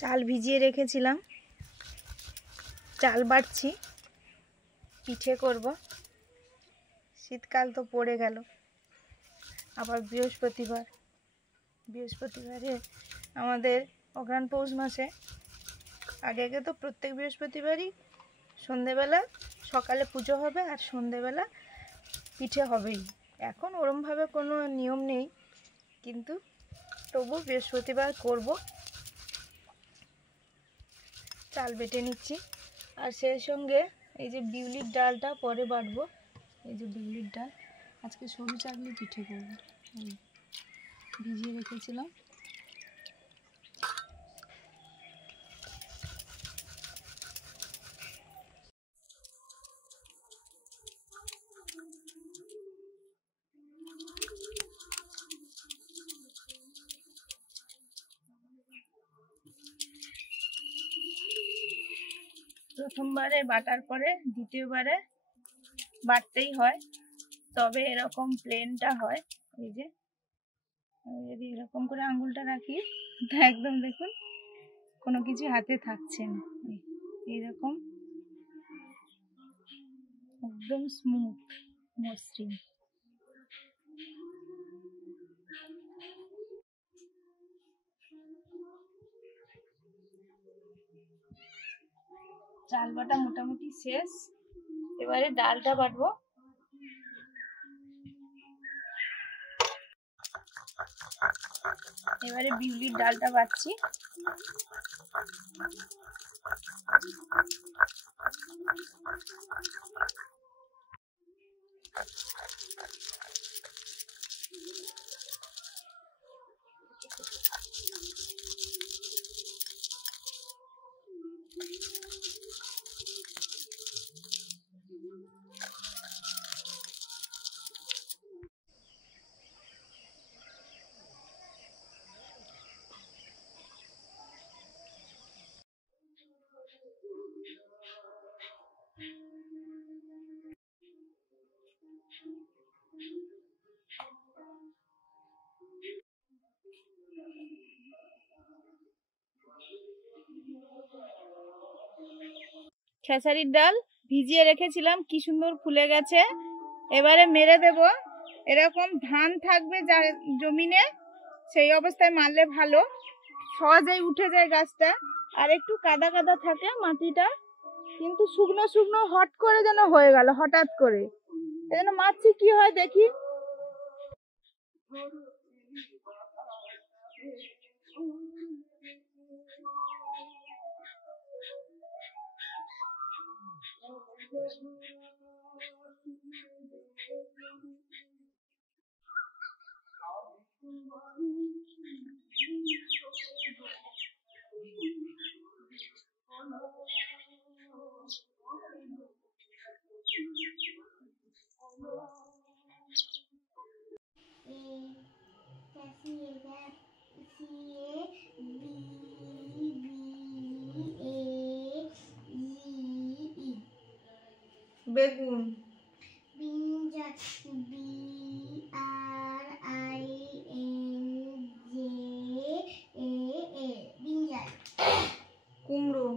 চাল ভিজিয়ে রেখেছিলাম, চাল বাটছি, পিঠে করব। শীতকাল তো পড়ে গেল, আবার বৃহস্পতিবারে আমাদের অঘ্রাণ পৌষ মাসে আগে আগে তো প্রত্যেক বৃহস্পতিবারই সন্ধেবেলা সকালে পুজো হবে আর সন্ধেবেলা পিঠে হবেই। এখন ওরমভাবে কোনো নিয়ম নেই, কিন্তু তবু বৃহস্পতিবার করব। চাল বেটে নিচ্ছি, আর সেই সঙ্গে এই যে বিউলির ডালটা পরে বাটবো। এই যে বিউলির ডাল, আজকে সরু চালের পিঠে করবো। ভিজিয়ে রেখেছিলাম। প্রথমবারে বাটার পরে দ্বিতীয়বারে বাটতেই হয়, তবে এরকম প্লেনটা হয়। এই যে আমি যদি এরকম করে আঙ্গুলটা রাখি তো একদম দেখুন কোনো কিছু হাতে থাকছে না, এইরকম একদম স্মুথ মসৃণ। চাল বাটা মোটামুটি শেষ, এবারে ডালটা বাটবো। এবারে বিউলির ডালটা বাটছি। খেসারির ডাল ভিজিয়ে রেখেছিলাম, কি সুন্দর ফুলে গেছে। এবারে মেরে দেব। এরকম ধান থাকবে যা জমিনে, সেই অবস্থায় মারলে ভালো, সহজেই উঠে যায় গাছটা। আর একটু কাদা কাদা থাকে মাটিটা, কিন্তু শুকনো শুকনো হট করে যেন হয়ে গেল, হঠাৎ করে। এজন্য মারছি, কি হয় দেখি। বেগুন, কুমড়ো,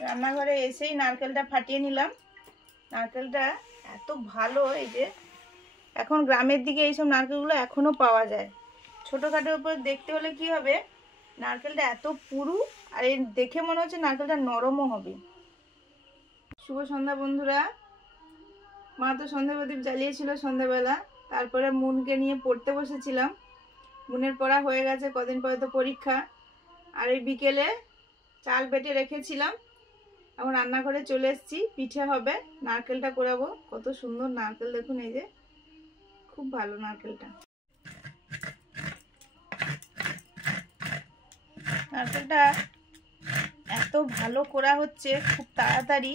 রান্নাঘরে এসেই নারকেলটা ফাটিয়ে নিলাম। নারকেলটা এত ভালো, এই যে এখন গ্রামের দিকে এইসব নারকেলগুলো এখনো পাওয়া যায়। ছোটোখাটোর উপর দেখতে হলে কি হবে, নারকেলটা এত পুরু, আর এর দেখে মনে হচ্ছে নারকেলটা নরমও হবে। শুভ সন্ধ্যা বন্ধুরা। মা তো সন্ধ্যা প্রদীপ জ্বালিয়েছিল সন্ধ্যাবেলা, তারপরে মুনকে নিয়ে পড়তে বসেছিলাম। মুনের পড়া হয়ে গেছে, কদিন পরে তো পরীক্ষা। আর এই বিকেলে চাল বেটে রেখেছিলাম, এখন রান্নাঘরে চলে এসেছি। পিঠে হবে, নারকেলটা কোরাবো। কত সুন্দর নারকেল দেখুন, এই যে খুব ভালো নারকেলটা। নারকেলটা এত ভালো করা হচ্ছে, খুব তাড়াতাড়ি,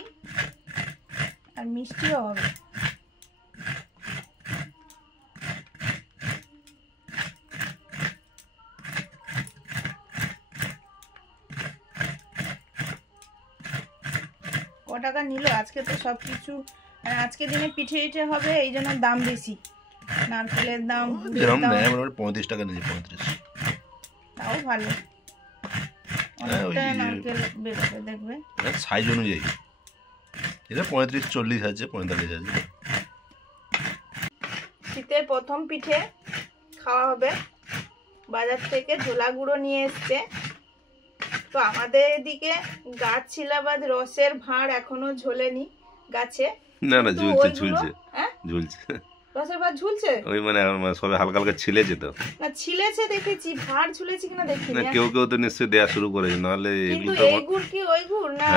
আর মিষ্টিও হবে। টাকা নিল। আজকে তো সব কিছু আজকে দিনে পিঠে পিঠে হবে, এই জন্য দাম বেশি। নারকেলের দাম 35 টাকা নিয়েছে, 35। তাও ভালো, অনেকটা নারকেল বেরোবে দেখবে। সাইজ অনুযায়ী এটা 35-40 আছে, 45 আছে। শীতের প্রথম পিঠে খাওয়া হবে। বাজার থেকে ঝোলা গুঁড়ো নিয়ে এসছে। তো আমাদের এদিকে গাছ ছিলাবাদ রসের ভাঁড় এখনো ঝোলেনি গাছে। না না, ঝুলছে ঝুলছে ঝুলছে। রসের ভাঁড় ঝুলছে ওই মানে সবে হালকা হালকা ছিলেছে তো। না ছিলেছে দেখেছি, ভাঁড় ঝুলেছে কিনা দেখিনি। না কেউ কেউ তো নিশ্চয়ই দেয়া শুরু করেছে, নাহলে এগুলো তো এই গুড় কি ওই গুড় না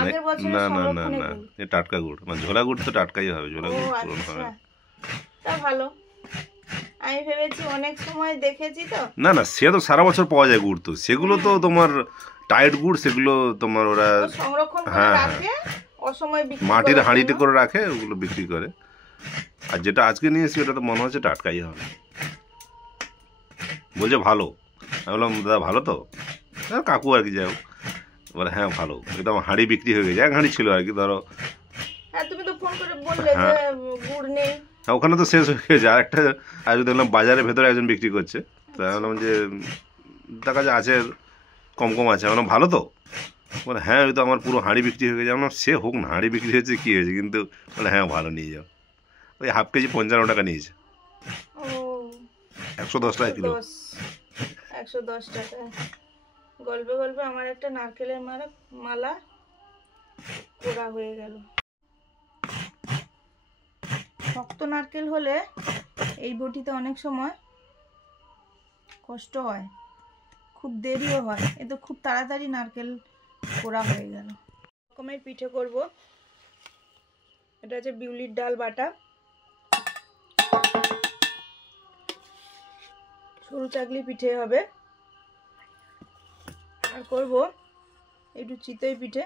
আগের বছরের সংরক্ষণের গুড়? এই টাটকা গুড়, মানে ঝোলা গুড় তো টাটকাই হবে, ঝোলা গুড় পুরনো হবে। তা ভালো, আমি ভেবেছি অনেক সময় দেখেছি তো। না না, সে তো সারা বছর পাওয়া যায় গুড়, তো সেগুলো তো তোমার টাইট গুড়, সেগুলো তোমার ওরা সংরক্ষণ করে রাখে, অসময় বিক্রি করে, মাটির হাঁড়িতে করে রাখে, ওগুলো বিক্রি করে। আর যেটা আজকে নিয়ে এসেছি ওটা তো মনে হচ্ছে টাটকাই হবে। বলছে ভালো, আমি বললাম দাদা ভালো তো? কাকু আর কি, যাই হোক বলে হ্যাঁ ভালো। একদম হাঁড়ি বিক্রি হয়ে গেছে, এক হাঁড়ি ছিল আর কি, ধরো। হ্যাঁ তুমি তো ফোন করে বললে যে গুড় নেই। হ্যাঁ ওখানে তো শেষ হয়ে গেছে। আরেকটা আজ দেখলাম বাজারের ভেতরে একজন বিক্রি করছে, তা বললাম যে তার কাছে আছে, কম কম আছে। বললাম ভালো তো? বলে হ্যাঁ ওই তো আমার পুরো হাঁড়ি বিক্রি হয়ে গেছে। আমার সে হোক না, হাঁড়ি বিক্রি হয়েছে কী হয়েছে, কিন্তু বলে হ্যাঁ ভালো নিয়ে যাও। ওই হাফ কেজি 55 টাকা নিয়েছে। 110 টাকা কিলো। 110 টাকা। গল্পে গল্পে আমার একটা নারকেলের মালা পোড়া হয়ে গেল। শক্ত নারকেল হলে এই বটিতে অনেক সময় কষ্ট হয়, খুব দেরিও হয়। এ তো খুব তাড়াতাড়ি নারকেল পোড়া হয়ে গেল। রকমের পিঠে করব। এটা হচ্ছে বিউলির ডাল বাটা, সরু চাকলি পিঠে হবে। আর করব একটু চিতই পিঠে।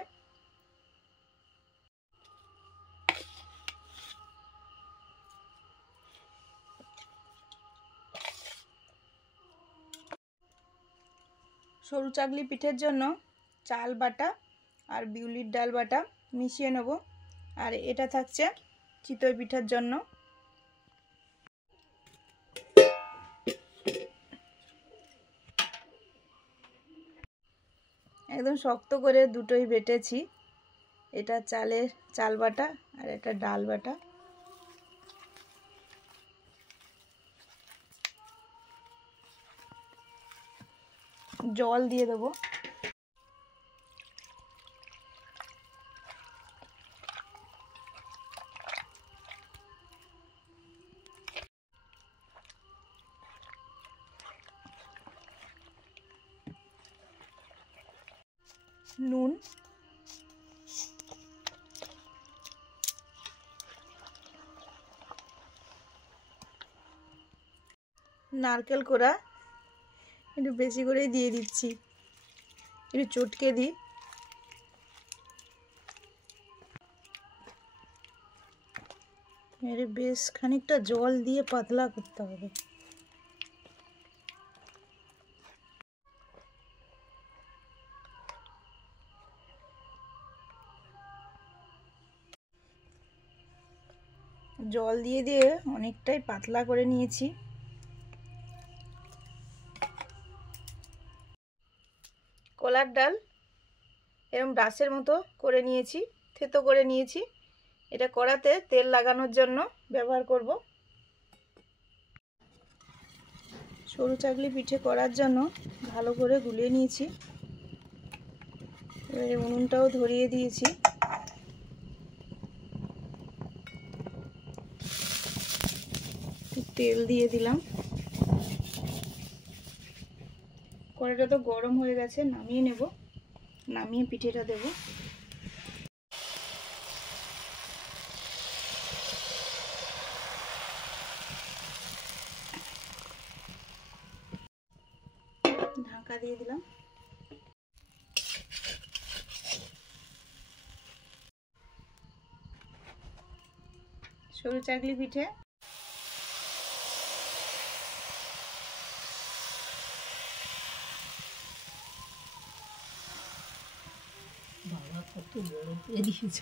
সরু চাকলি পিঠের জন্য চাল বাটা আর বিউলির ডাল বাটা মিশিয়ে নেব। আর এটা থাকছে চিতই পিঠার জন্য। একদম শক্ত করে দুটোই বেটেছি। এটা চাল বাটা আর এটা ডাল বাটা। জল দিয়ে দেবো। নুন, নারকেল কোড়া একটু বেশি করেই দিয়ে দিচ্ছি, একটু চটকে দিই। এর বেশ খানিকটা জল দিয়ে পাতলা করতে হবে। জল দিয়ে দিয়ে অনেকটাই পাতলা করে নিয়েছি। কলার ডাল এরকম ডাসের মতো করে নিয়েছি, থেতো করে নিয়েছি। এটা কড়াতে তেল লাগানোর জন্য ব্যবহার করব। সরু চাকলি পিঠে করার জন্য ভালো করে গুলিয়ে নিয়েছি। এবারে উনুনটাও ধরিয়ে দিয়েছি। তেল দিয়ে দিলাম। কড়াইটা তো গরম হয়ে গেছে, নামিয়ে নেব। নামিয়ে পিঠেটা দেব। ঢাকা দিয়ে দিলাম। সরু চাকলি পিঠে বাবা কত বড় করে দিয়েছে।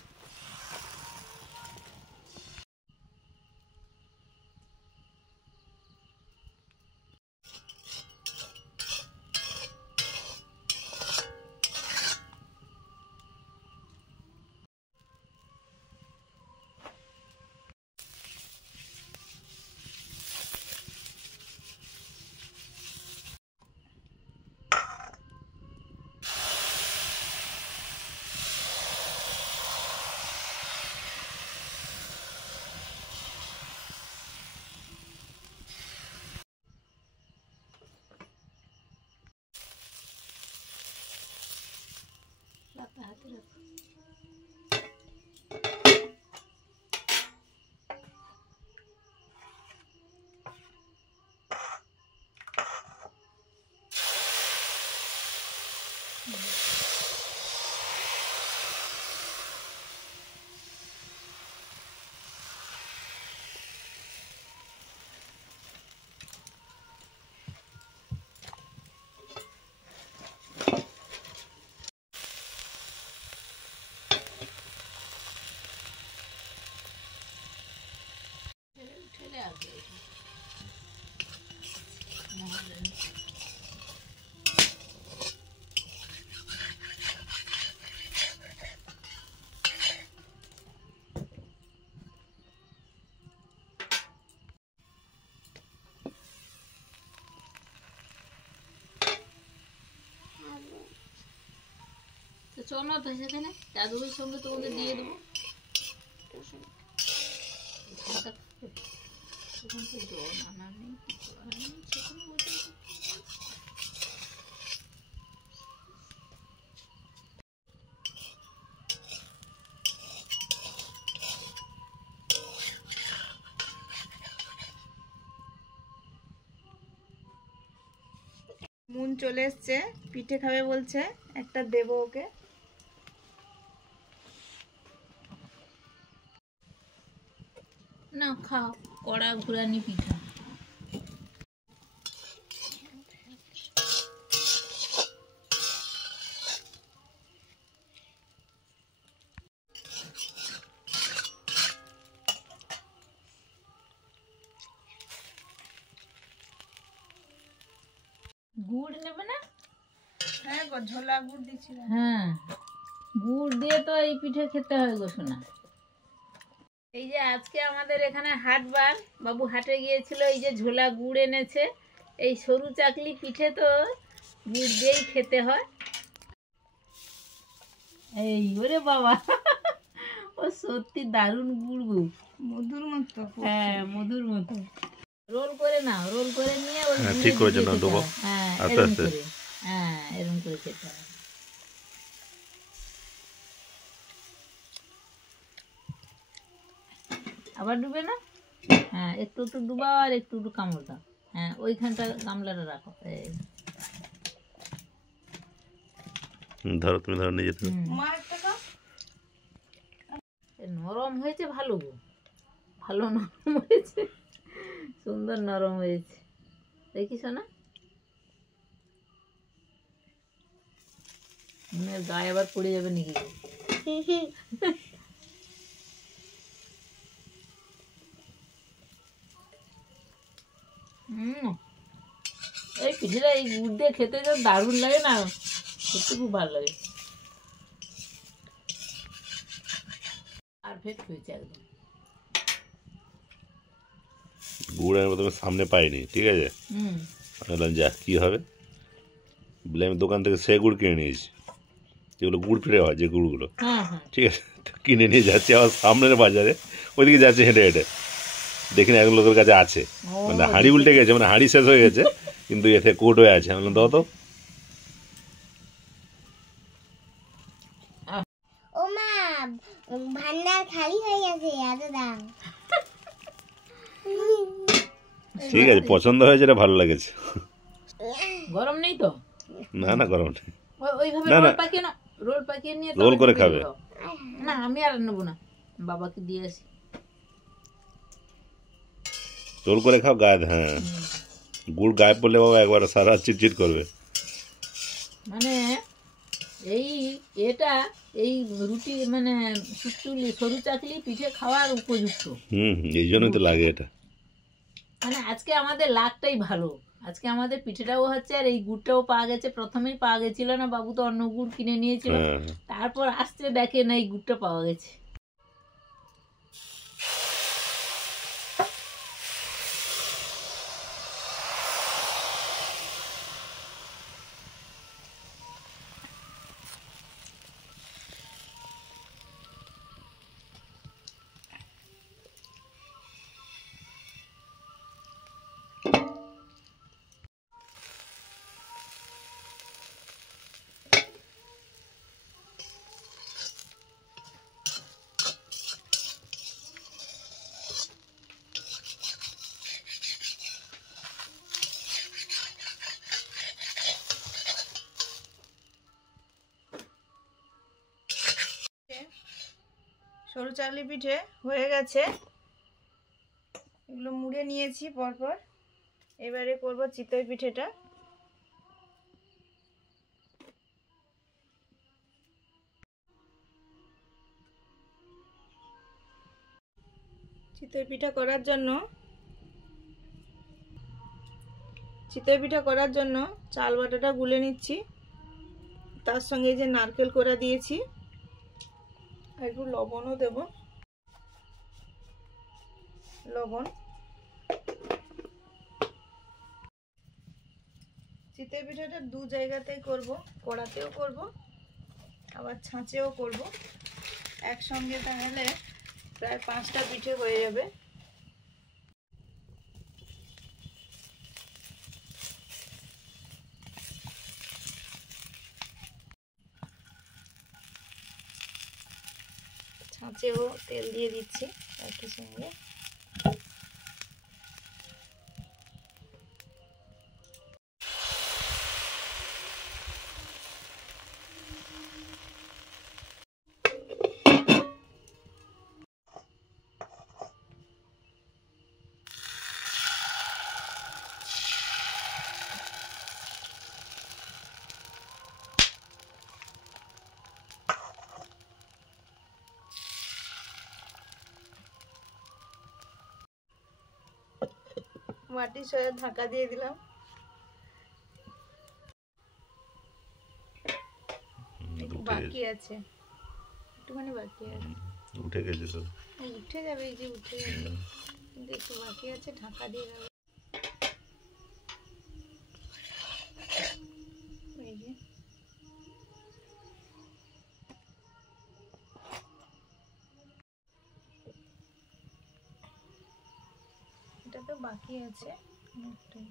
তো চল না তো সেখানে দাদুর সঙ্গে তোমাকে দিয়ে দেবো। সেখান থেকে জল আনা নেই, কিছু আনা নেই, সেখানে বসে আছি। মুন চলে এসছে, পিঠে খাবে বলছে, একটা দেবো ওকে। না খাও, কড়া ঘুরানি পিঠা। গুড় নেবে না? হ্যাঁ গো, ঝোলা গুড় দিচ্ছিলাম। হ্যাঁ, গুড় দিয়ে তো এই পিঠে খেতে হয় গো সোনা। এই যে আজকে আমাদের এখানে হাটবার, বাবু হাটে গিয়েছিল, এই যে ঝোলা গুড় এনেছে। এই সরু চাকলি পিঠে তো গুড় দিয়েই খেতে হয়। এই ওরে বাবা, ও সত্যি দারুণ গুড় গো, মধুর মতো। হ্যাঁ মধুর মতো। রোল করে নাও, রোল করে নিয়ে ওই হ্যাঁ, গুড়ে ঠিক করেছো, দিয়ে না খেতে দেবো হয়। হ্যাঁ আস্তে এরকম আস্তে। করে, হ্যাঁ এরকম করে খেতে হয়। আবার ডুবে না? হ্যাঁ একটু একটু ডুবাও আর একটু একটু কামড় দাও। হ্যাঁ ওইখানটা গামলাটা রাখো। এই ধরো, তুমি ধরো নিজে থেকে। মা একটা দাও। এ নরম হয়েছে ভালো গো, ভালো নরম হয়েছে, সুন্দর নরম হয়েছে। দেখিস না মনের গায়ে আবার পড়ে যাবে নাকি গো? এই পিঠেটা এই গুড় দিয়ে খেতে যা দারুণ লাগে না, সত্যি খুব ভালো লাগে। পারফেক্ট হয়েছে একদম। গুড় আমি প্রথমে সামনে পাইনি, ঠিক আছে, হুম আমি বললাম যা কী হবে, বলে আমি দোকান থেকে সে গুড় কিনে নিয়েছি, যেগুলো গুড় ফিরে হয় যে গুড়গুলো, হ্যাঁ হ্যাঁ ঠিক আছে। তো কিনে নিয়ে যাচ্ছি আমার সামনের বাজারে, ওইদিকে যাচ্ছে হেঁটে হেঁটে, দেখি না এক লোকের কাছে আছে, ও মানে হাঁড়ি উল্টে গেছে, মানে হাঁড়ি শেষ হয়ে গেছে, কিন্তু এতে কোট হয়ে আছে। আমি বললাম দাও তো। ও মা, ভান্ডার খালি হয়ে গেছে, এত দাম। ঠিক আছে, পছন্দ হয়েছে, এটা ভালো লেগেছে। গরম নেই তো? না না, গরম নেই। ওইভাবে না, না। রোল পাকিয়ে না, রোল পাকিয়ে নিয়ে রোল তবে করে ডুবিয়ে খাবে। দাও। না আমি আর নেবো না, বাবাকে দিয়ে আসি। রোল করে খাও, গায়ে, হ্যাঁ, গুড় গায়ে পড়লে বাবা একবার সারা রাত চিটচিট করবে। মানে এই এটা এই রুটি মানে সুচুলি সরু চাকলি পিঠে খাওয়ার উপযুক্ত। এই জন্যই তো লাগে এটা। মানে আজকে আমাদের লাকটাই ভালো, আজকে আমাদের পিঠেটাও হচ্ছে আর এই গুড়টাও পাওয়া গেছে। প্রথমেই পাওয়া গেছিল না, বাবু তো অন্য গুড় কিনে নিয়েছিল, হ্যাঁ, তারপর আসছে দেখে না এই গুড়টা পাওয়া গেছে। চাকলি পিঠে হয়ে গেছে, এগুলো মুড়ে নিয়েছি পরপর। এবারে করব চিতই পিঠেটা। চিতই পিঠা করার জন্য চাল বাটাটা গুলে নিচ্ছি, তার সঙ্গে যে নারকেল কোড়া দিয়েছি, আর একটু লবণও দেব, লবণ। চিতই পিঠাটা দু জায়গাতেই করব, কড়াতেও করব আবার ছাঁচেও করব একসঙ্গে, তাহলে প্রায় 5টা পিঠে হয়ে যাবে। ছাঁচেও তেল দিয়ে দিচ্ছি একই সঙ্গে। মাটির সয়া ঢাকা দিয়ে দিলাম। বাকি আছে, একটুখানি বাকি আছে। উঠে গেছে তো, উঠে যাবে, এই যে উঠে যাবে, কিন্তু একটু বাকি আছে, ঢাকা দিয়ে দেবো। এই যে এটা তো বাকি আছে অনেকটাই।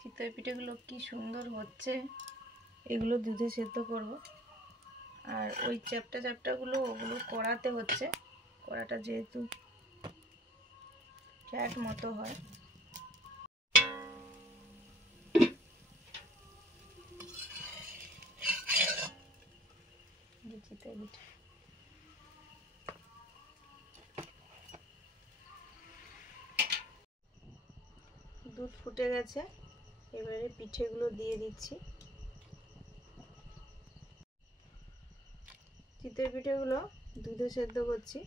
চিতই পিঠেগুলো কি সুন্দর হচ্ছে, এগুলো দুধে সেদ্ধ করব। আর ওই চ্যাপটাগুলো ওগুলো কড়াতে হচ্ছে, কড়াটা যেহেতু ফ্ল্যাট মতো হয়। চিতই পিঠে দুধ ফুটে গেছে, এবারে পিঠেগুলো দিয়ে দিচ্ছি। চিতই পিঠেগুলো দুধে সেদ্ধ করছি।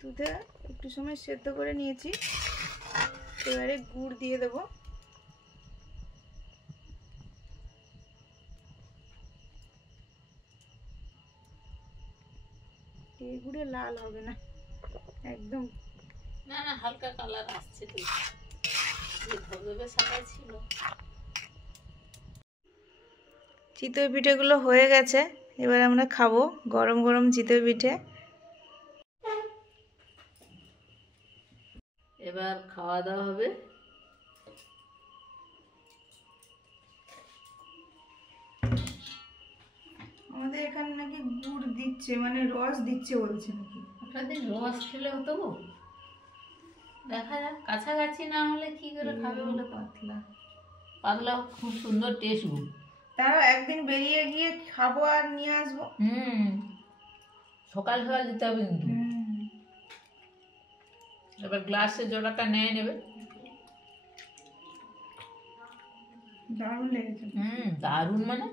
দুধে একটু সময় সেদ্ধ করে নিয়েছি, এবারে গুড় দিয়ে দেবো। এই গুড়ে লাল হবে না, একদম না না, হালকা কালার আসছে তো, যে ধবধবে সাদা ছিল। চিতই পিঠেগুলো হয়ে গেছে, এবার আমরা খাবো গরম গরম চিতই পিঠে। এবার খাওয়া দাওয়া হবে। আমাদের এখানে নাকি গুড় দিচ্ছে, মানে রস দিচ্ছে বলছে নাকি। আপনাদের রস খেলে হতো গো, দেখা যাক, কাছাকাছি না হলে কি করে খাবে বলে। পাতলা পাতলা খুব সুন্দর টেস্ট গো। তাও একদিন বেরিয়ে গিয়ে খাবো আর নিয়ে আসবো। সকাল সকাল দিতে হবে কিন্তু। এবার গ্লাসে জলটা নিয়ে নেবে। দারুণ লেগেছে। দারুণ মানে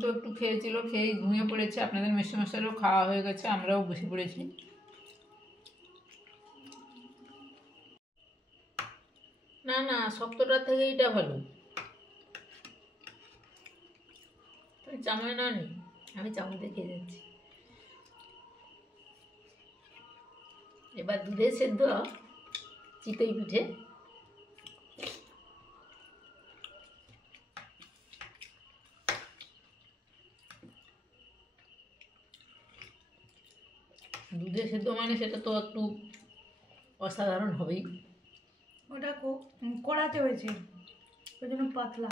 তো একটু খেয়েছিল, খেয়ে ঘুমিয়ে পড়েছে। আপনাদের মেসোমশাইয়েরও খাওয়া হয়ে গেছে, আমরাও বসে পড়েছি। না না, শক্তটার থেকে এইটা ভালো। চামচ না নি, আমি চামচে খেয়ে যাচ্ছি। এবার দুধে সেদ্ধ চিতই পিঠে। দুধে সেদ্ধ মানে সেটা তো একটু অসাধারণ হবেই। ওটা কড়াতে হয়েছে ওই জন্য পাতলা,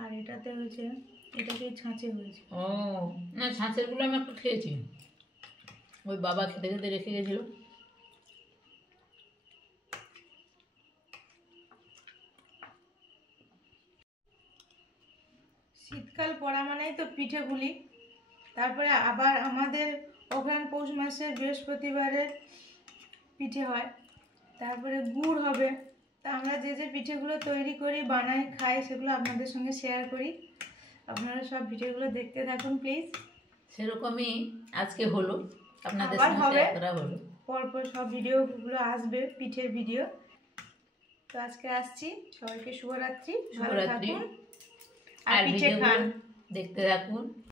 আর এটাতে হয়েছে, এটাকে ছাঁচে হয়েছে। ও না, ছাঁচেরগুলো আমি একটু খেয়েছি, ওই বাবা খেতে খেতে রেখে গেছিল। শীতকাল পড়া মানেই তো পিঠে পুলি। তারপরে আবার আমাদের অঘ্রাণ পৌষ মাসের বৃহস্পতিবারের পিঠে হয়, তারপরে গুড় হবে। তা আমরা যে যে পিঠেগুলো তৈরি করি, বানাই, খাই, সেগুলো আপনাদের সঙ্গে শেয়ার করি। আপনারা সব ভিডিওগুলো দেখতে থাকুন প্লিজ। সেরকমই আজকে হলো, আপনাদের আবার সঙ্গে হবে। শেয়ার করা হলো। পরপর সব ভিডিওগুলো আসবে, পিঠের ভিডিও। তো আজকে আসছি, সবাইকে শুভরাত্রি, ভালো শুভরাত্রি। থাকুন আর আর পিঠে ভিডিওগুলো খান। দেখতে থাকুন।